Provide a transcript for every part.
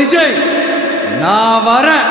விஜய் நான் வரேன்.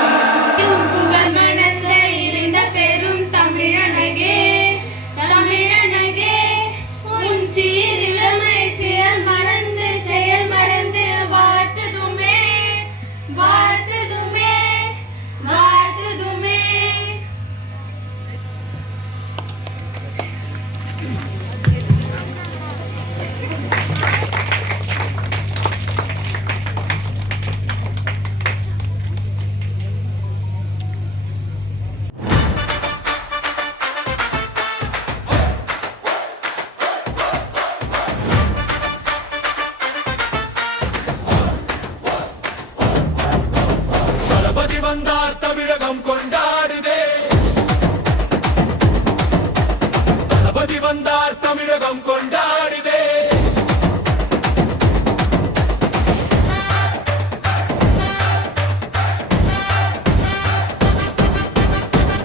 வந்தார் தமிழகம் கொண்டாடுதே. தளபதி வந்தார் தமிழகம் கொண்டாடுதே.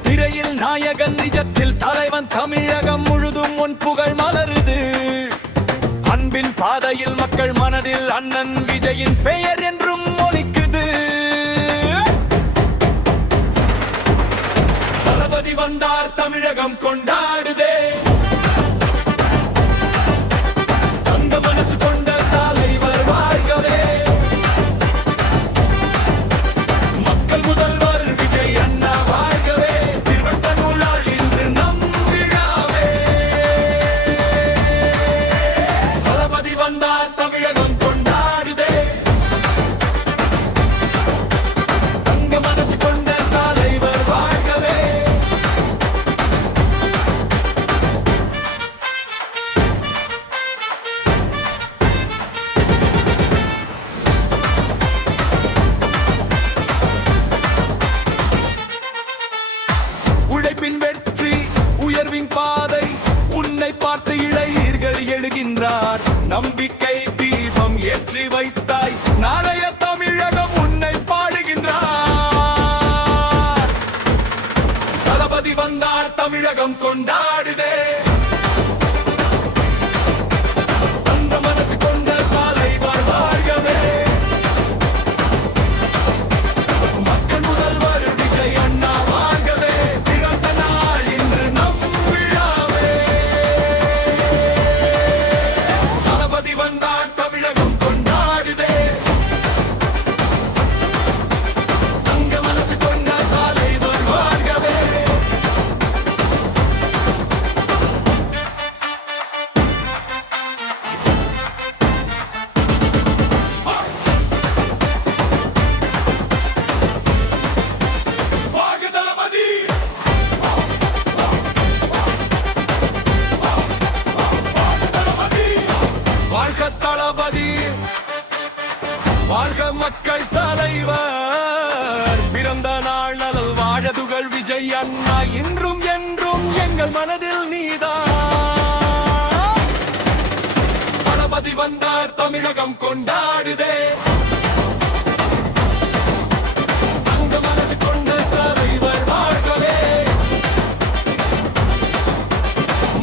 திரையில் நாயகன் நிஜத்தில் தலைவன் தமிழகம் முழுதும் உன் புகழ் மலருது. அன்பின் பாதையில் மக்கள் மனதில் அண்ணன் விஜயின் பெயர் என்றும் ஒலிக்குது. வந்தார் தமிழகம் கொண்டாடுதே. தங்க மனசு கொண்ட தலைவர் வாழ்கவே. மக்கள் முதல்வர் விஜய் அண்ணா வாழ்கவே. திருவட்ட நூலால் இன்று நம் விழாவே. தளபதி வந்தார் தமிழகம் கொண்டாடுதே. தங்க மனசு கொண்ட தலைவர் வாழ்கவே. உழைப்பின் வெற்றி உயர்வின் பாதை உன்னை பார்த்து இளைஞர்கள் எழுகின்றார். நம்பிக்கை தீபம் ஏற்றி வைத்தாய் நாளைய தமிழகம் உன்னை பாடுகின்றார். தளபதி வந்தார் தமிழகம் கொண்டாடுதே. அந்த மனசு கொண்ட தலைவர் வாழ்கவே. மக்கள் முதல்வர் விஜய் அண்ணா வாழ்கவே. பிறந்த நாள் இன்று நம் விழாவே. தளபதி வந்தார் தமிழகம் கொண்டாடுதே. தங்க மனசு கொண்ட தலைவர் வாழ்கவே. வாழ்க தளபதி. வாழ்க தளபதி. வாழ்க மக்கள் தலைவர். பிறந்த நாள் நலல் வாழதுகள் விஜய் அண்ணா இன்றும் என்றும் எங்கள் மனதில் நீதான். தளபதி வந்தார் தமிழகம் கொண்டாடுதே. தங்க மனசு கொண்ட தலைவர் வாழ்கவே.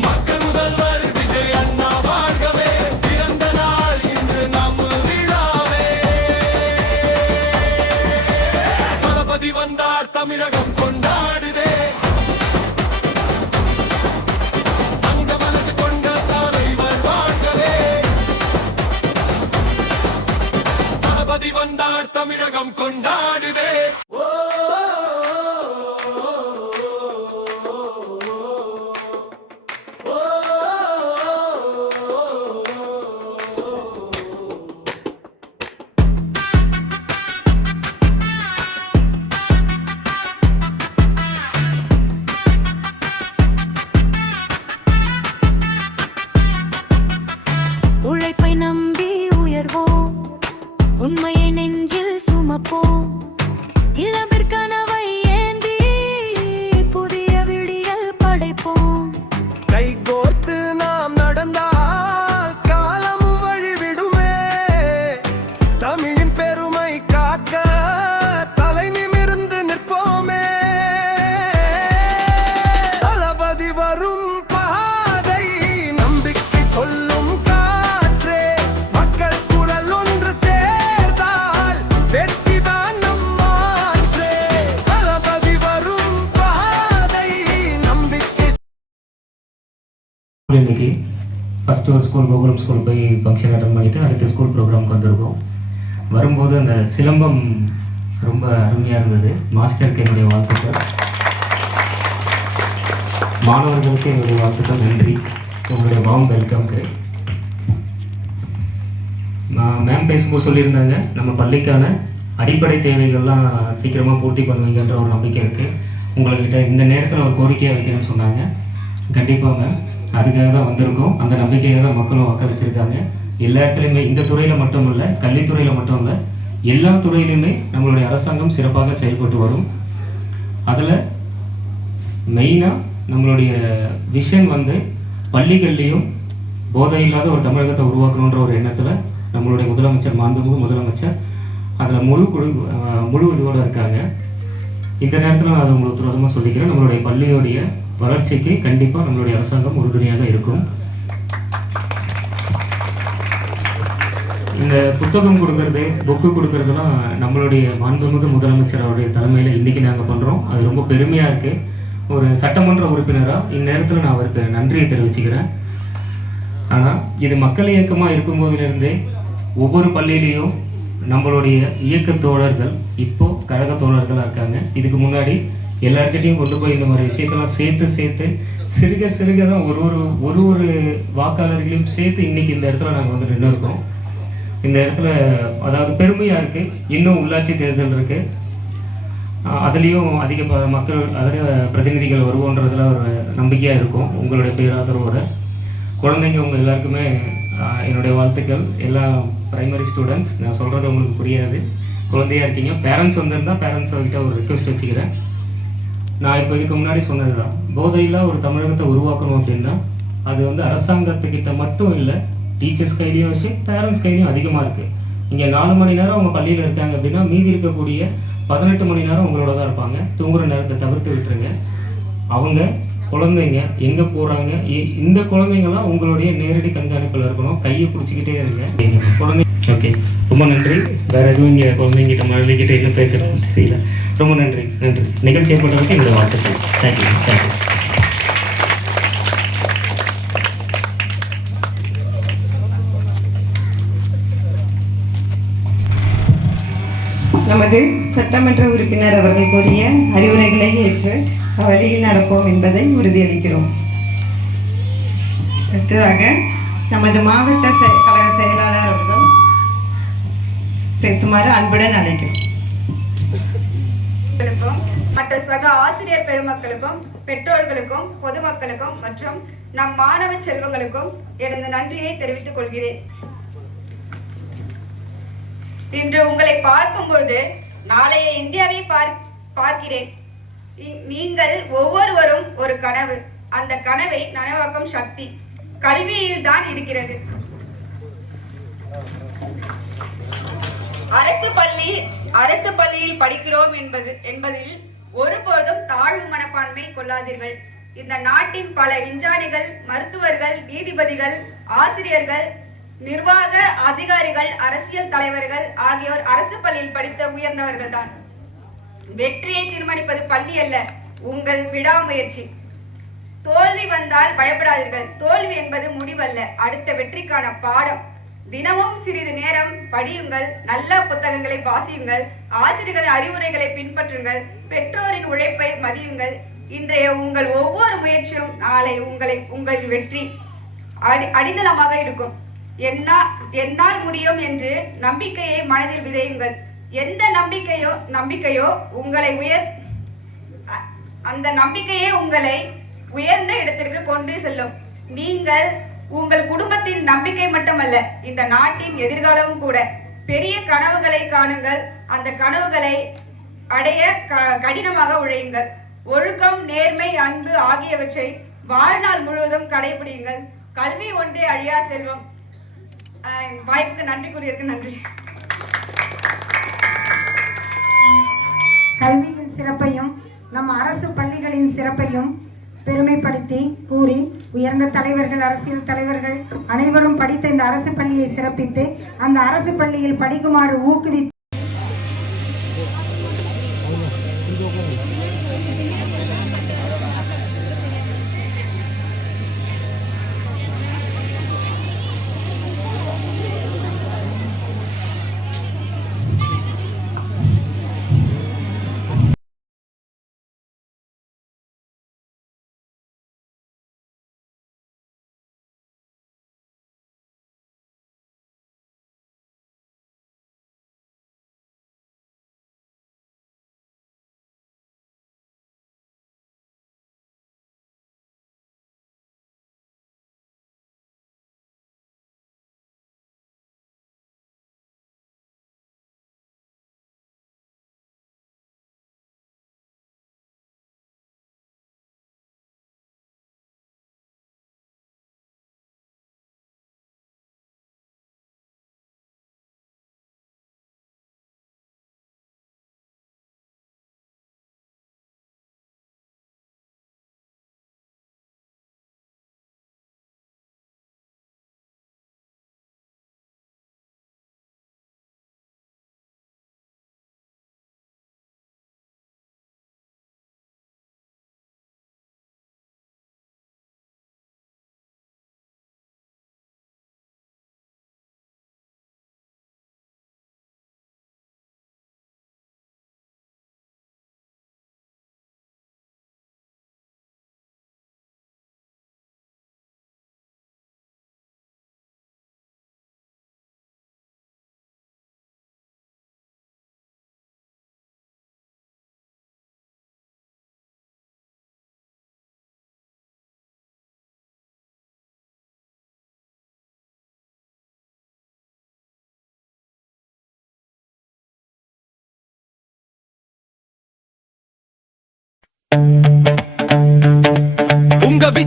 மக்கள் முதல்வர் விஜய் அண்ணா வாழ்கவே. பிறந்த நாள் இன்று நம் விழாவே. தளபதி வந்தார் தமிழகம் கொண்டாடுதே. தங்க மனசு கொண்ட தலைவர் வாழ்கவே. தளபதி வந்தார் தமிழகம் கொண்டாடுதே. உழைப்பை நம்பி உயர்வோம். உண்மையை நெஞ்சில் சுமப்போம். இளம்பிற்கனவை ஏந்தி புதிய விடியல் படைப்போம். கை கோர்த்து நாம் நடந்தால் காலமும் வழிவிடுமே. தமிழின் பெருமை காக்க தலை நிமிர்ந்து நிற்போமே. தளபதி வரும் பாதை நம்பிக்கை சொல்லும் காற்றே. மக்கள் குரல் ஒன்று சேர்ந்தால் வெற்றி முடிச்சுட்டு ஒரு ஸ்கூல் கோகுலம் ஸ்கூல் போய் ஃபங்க்ஷன் அட்டன் பண்ணிவிட்டு அடுத்த ஸ்கூல் ப்ரோக்ராமுக்கு வந்திருக்கோம். வரும்போது அந்த சிலம்பம் ரொம்ப அருமையாக இருந்தது. மாஸ்டருக்கு என்னுடைய வாழ்த்துக்கள், மாணவர்களுக்கு என்னுடைய வாழ்த்துக்கள். நன்றி, உங்களுடைய வார்ம் வெல்கம்க்கு. மேம் பேசும்போது சொல்லியிருந்தாங்க, நம்ம பள்ளிக்கான அடிப்படை தேவைகள்லாம் சீக்கிரமாக பூர்த்தி பண்ணுவீங்கன்ற ஒரு நம்பிக்கை இருக்குது. உங்கள்கிட்ட இந்த நேரத்தில் ஒரு கோரிக்கையாக வைக்கிறேன்னு சொன்னாங்க. கண்டிப்பாக மேம், அதுக்காக தான் வந்திருக்கோம். அந்த நம்பிக்கையை தான் மக்களும் வாக்களிச்சிருக்காங்க. எல்லா இடத்துலையுமே, இந்த துறையில் மட்டும் இல்லை, கல்வித்துறையில் மட்டும் இல்லை, எல்லா துறையிலுமே நம்மளுடைய அரசாங்கம் சிறப்பாக செயல்பட்டு வரும். அதில் மெயினாக நம்மளுடைய விஷன் வந்து பள்ளிகள்லேயும் போதை இல்லாத ஒரு தமிழகத்தை உருவாக்கணுன்ற ஒரு எண்ணத்தில் நம்மளுடைய முதலமைச்சர், மாண்புமிகு முதலமைச்சர் அதில் முழு இதோடு இருக்காங்க. இந்த நேரத்தில் நான் அதை உங்களுக்கு துரிதமாக சொல்லிக்கிறேன். நம்மளுடைய பள்ளியோடைய வளர்ச்சிக்கு கண்டிப்பாக நம்மளுடைய அரசாங்கம் உறுதுணையாக இருக்கும். இந்த புத்தகம் கொடுக்கறது, புக்கு கொடுக்கறதுலாம் நம்மளுடைய மாண்புமிகு முதலமைச்சர் அவருடைய தலைமையில் இன்றைக்கி நாங்கள் பண்ணுறோம். அது ரொம்ப பெருமையாக இருக்குது. ஒரு சட்டமன்ற உறுப்பினராக இந்நேரத்தில் நான் அவருக்கு நன்றியை தெரிவிச்சுக்கிறேன். ஆனால் இது மக்கள் இயக்கமாக இருக்கும்போதிலிருந்தே ஒவ்வொரு பள்ளியிலையும் நம்மளுடைய இயக்க தோழர்கள் இப்போது கழக தோழர்களாக இருக்காங்க. இதுக்கு முன்னாடி எல்லாருக்கிட்டையும் கொண்டு போய் இந்த மாதிரி விஷயத்தெல்லாம் சேர்த்து சிறுக சிறுக தான் ஒரு வாக்காளர்களையும் சேர்த்து இன்றைக்கி இந்த இடத்துல நாங்கள் வந்து நின்று இருக்கோம். இந்த இடத்துல அதாவது பெருமையாக இருக்குது. இன்னும் உள்ளாட்சி தேர்தல் இருக்குது, அதுலேயும் அதிக மக்கள் அதில் பிரதிநிதிகள் வருவோன்றதுல ஒரு நம்பிக்கையாக இருக்கும். உங்களுடைய பேராதரவோட குழந்தைங்க உங்கள் எல்லாருக்குமே என்னுடைய வாழ்த்துக்கள். எல்லா ப்ரைமரி ஸ்டூடெண்ட்ஸ், நான் சொல்கிறது உங்களுக்கு புரியாது, குழந்தையாக இருக்கீங்க. பேரண்ட்ஸ் வந்திருந்தால் பேரண்ட்ஸ்கிட்ட ஒரு ரிக்வெஸ்ட் வச்சுக்கிறேன். நான் இப்போ இதுக்கு முன்னாடி சொன்னது தான், போதையில்லா ஒரு தமிழகத்தை உருவாக்கணும் அப்படின்னா அது வந்து அரசாங்கத்துக்கிட்ட மட்டும் இல்லை, டீச்சர்ஸ் கையிலையும் இருக்குது, பேரண்ட்ஸ் கையிலையும் அதிகமாக இருக்குது. இங்கே 4 மணி நேரம் அவங்க பள்ளியில் இருக்காங்க அப்படின்னா மீதி இருக்கக்கூடிய 18 மணி நேரம் உங்களோட தான் இருப்பாங்க. தூங்குகிற நேரத்தை தவிர்த்து விட்டுருங்க. அவங்க குழந்தைங்க எங்கே போகிறாங்க, இந்த குழந்தைங்களாம் உங்களுடைய நேரடி கண்காணிப்பில் இருக்கணும். கையை பிடிச்சிக்கிட்டே இருங்க குழந்தை. ஓகே, ரொம்ப நன்றி. வேறு எதுவும் இங்கே குழந்தைங்கிட்ட மழலைக்கிட்ட என்ன பேசுகிறதுன்னு தெரியல. ரொம்ப நன்றி. நிகழ்ச்சி ஏற்பட்டதுக்கு என்னுடைய வாழ்த்துக்கள். தேங்க்யூ. நமது சட்டமன்ற உறுப்பினர் அவர்கள் கூறிய அறிவுரைகளை ஏற்று வழியில் நடப்போம் என்பதை உறுதியளிக்கிறோம். அடுத்ததாக நமது மாவட்ட கழக செயலாளர் அவர்கள் பேசுமாறு அன்புடன் அழைக்கிறோம். மற்ற சக ஆசிரியர் பெருமக்களுக்கும், பெற்றோர்களுக்கும், பொதுமக்களுக்கும் மற்றும் நம் மாணவ செல்வங்களுக்கும் எனது நன்றியை தெரிவித்துக் கொள்கிறேன். இன்று உங்களை பார்க்கும் பொழுது நாளைய இந்தியாவை பார்க்கிறேன். நீங்கள் ஒவ்வொருவரும் ஒரு கனவு. அந்த கனவை நனவாக்கும் சக்தி கல்வியில் தான் இருக்கிறது. அரசு பள்ளியில் படிக்கிறோம் என்பதில் ஒருபோதும் தாழ்வு மனப்பான்மை கொள்ளாதீர்கள். இந்த நாட்டின் பல விஞ்ஞானிகள், மருத்துவர்கள், நீதிபதிகள், ஆசிரியர்கள், நிர்வாக அதிகாரிகள், அரசியல் தலைவர்கள் ஆகியோர் அரசு பள்ளியில் படித்த உயர்ந்தவர்கள் தான். வெற்றியை தீர்மானிப்பது பள்ளி அல்ல, உங்கள் விடாமுயற்சி. தோல்வி வந்தால் பயப்படாதீர்கள். தோல்வி என்பது முடிவல்ல, அடுத்த வெற்றிக்கான பாடம். தினமும் சிறிது நேரம் படியுங்கள், நல்ல புத்தகங்களை வாசியுங்கள், ஆசிரியர்களின் அறிவுரைகளை பின்பற்றுங்கள், பெற்றோரின் உழைப்பை மதியுங்கள். இன்றைய உங்கள் ஒவ்வொரு முயற்சியும் நாளை உங்கள் வெற்றி அடித்தளமாக இருக்கும். என்னால் முடியும் என்று நம்பிக்கையை மனதில் விதையுங்கள். எந்த நம்பிக்கையோ அந்த நம்பிக்கையே உங்களை உயர்ந்த இடத்திற்கு கொண்டு செல்லும். நீங்கள் உங்கள் குடும்பத்தின் நம்பிக்கை மட்டுமல்ல, இந்த நாட்டின் எதிர்காலமும் கூட. பெரிய கனவுகளை காணுங்கள், அந்த கனவுகளை அடைய கடினமாக உழையுங்கள். ஒழுக்கம், நேர்மை, அன்பு ஆகியவற்றை வாழ்நாள் முழுவதும் கடைபிடியுங்கள். கல்வி ஒன்றே அழியா செல்வம். வாய்ப்புக்கு நன்றி கூறியிருக்கு. நன்றி. கல்வியின் சிறப்பையும் நம் அரசு பள்ளிகளின் சிறப்பையும் பெருமைப்படுத்தி கூறி, உயர்ந்த தலைவர்கள், அரசியல் தலைவர்கள் அனைவரும் படித்த இந்த அரசு பள்ளியை சிறப்பித்து அந்த அரசு பள்ளியில் படிக்குமாறு ஊக்குவித்து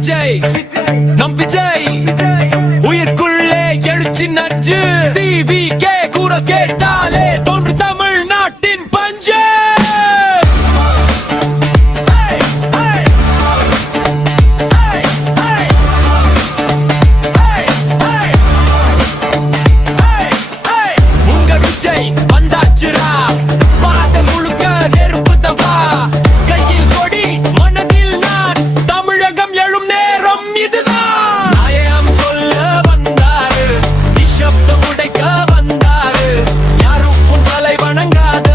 விஜய் நம் விஜய் உயிர்க்குள்ளே எழுச்சி நஞ்சு டிவி கே குரல் கேட்டாலே தோன்று தமிழ்நாட்டின் பஞ்சு உங்க விஜய் வந்தாச்சுரா பாத முழுக்க நெருப்பு தம்பா கையில் கொடி மனதில் நான் தமிழகம் எழும் நேரம் இதுதான் நாயம் சொல்ல வந்தாரு நிஷப்தம் உடைக்க வந்தாரு யாருக்கும் தலை வணங்காத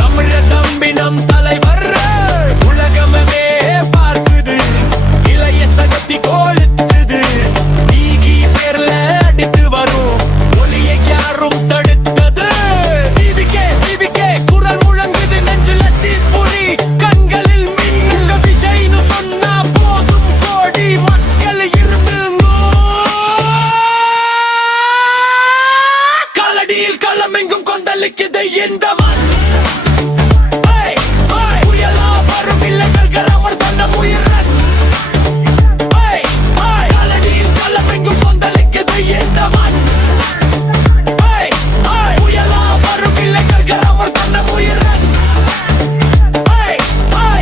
தமிழ தம்பி நம் தலைவர் உலகமே பார்க்குது இளைய சகத்தி கோழுத்துது நீகி பேர்ல அடித்து வரும் ஒளியை யாரும் தடுத்தது டிவிக்கே குரல் முழங்குது நெஞ்சுல தீப்புரி கண்களில் மின்னுங்க விஜய்னு சொன்னா போதும் கோடி மக்கள் இருந்துங்கோ காலடியில் களமெங்கும் கொந்தளிக்குது இந்த மண் புயலா வரும் இல்லங்கள் கராமர் தன்ன உயிரன் காலடியில் களமெங்கும் கொந்தளிக்குது இந்த மண் புயலா வரும் இல்லங்கள் கராமர் தன்ன உயிரன்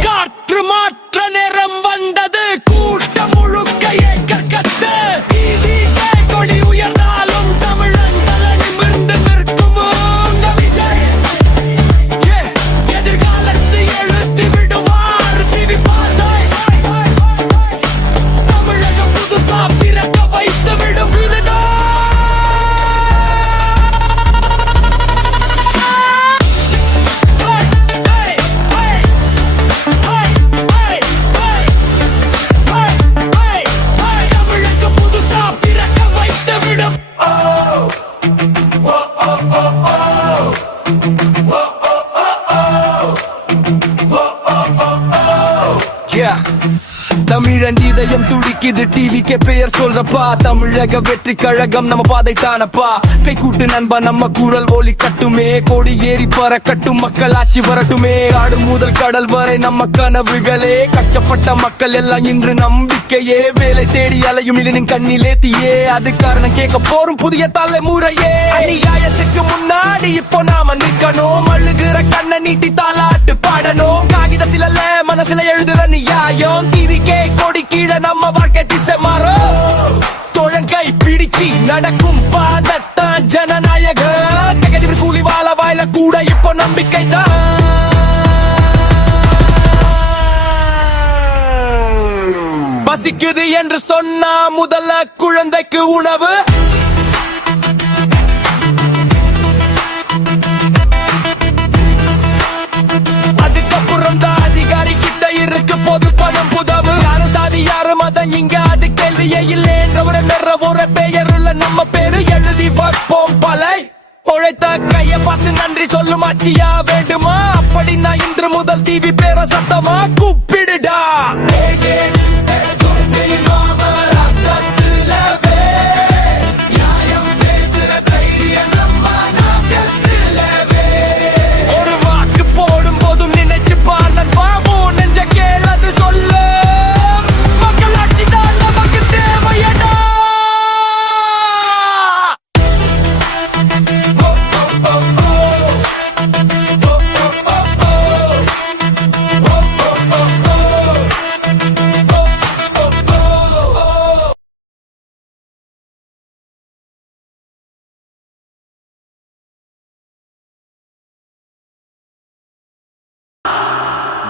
காற்று மாற்ற நேரம் வந்தது கூட்டம் முழுக்க ஏக்கற்கத்து கொடி உயர்ந்தாலும் தமிழன் தலை நிமிர்ந்து நிற்கும் உங்க விஜய் எதிர்காலத்து எழுத்து விடுவார் டிவி பார்த்து தமிழகம் புதுசா பிறக்க வைத்து விடும் இதுதான் தமிழகம் புதுசா பிறக்க வைத்து விடும் தமிழன் இதயம் துடிக்குது டிவிக்கே பெயர் சொல்றப்பா தமிழக வெற்றி கழகம் நம்ம பாதை தானப்பா கை கூட்டு நண்பா நம்ம குரல் ஒலி கட்டுமே கோடி ஏறி பறக்கட்டும் மக்கள் ஆட்சி வரட்டுமே காடு முதல் கடல் வரை நம்ம கனவுகளே கஷ்டப்பட்ட மக்கள் எல்லாம் இன்று நம்பிக்கையே வேலை தேடி அலையும் இளைஞன் கண்ணிலே தீயே அது காரணம் கேட்க போரும் புதிய தலைமுறையே அநியாயத்துக்கு முன்னாடி இப்போ நாம நிக்கணும் அழுகிற கண்ணை நீட்டி தாலாட்டு பாடணும் காகிதத்தில் அல்ல மனசுல எழுதுற நியாயம் டிவிக்கே கொடி கீழே நம்ம வாழ்க்கை திசை மாறும் தோழங்கை பிடிச்சி நடக்கும் பாதத்தான் ஜனநாயக தகதிவர் கூலி வாழ வாயில கூட இப்போ நம்பிக்கை தான் பசிக்குது என்று சொன்னா முதல்ல குழந்தைக்கு உணவு அதுக்கப்புறம் தான் அதிகாரி கிட்ட இருக்கு பொது பணம் புதவு யாரு சாதி யாரு மதம் இங்க அது கேள்வியே இல்லை என்ற ஒரு பெயர் உள்ள நம்ம பேரு எழுதி வைப்போம் பலை உழைத்த கைய பார்த்து நன்றி சொல்லும் ஆட்சியா வேண்டுமா அப்படின்னா இன்று முதல் டிவி பேர சத்தமா கூப்பிடுடா ஒரு வாக்கு போடும் போதும் நினைச்சு பாருன் பாபு நெஞ்ச கேளது சொல்லு மக்களாட்சி தான் நமக்கு தேவையடா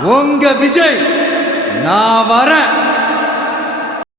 உங்க விஜய் நான் வரேன்.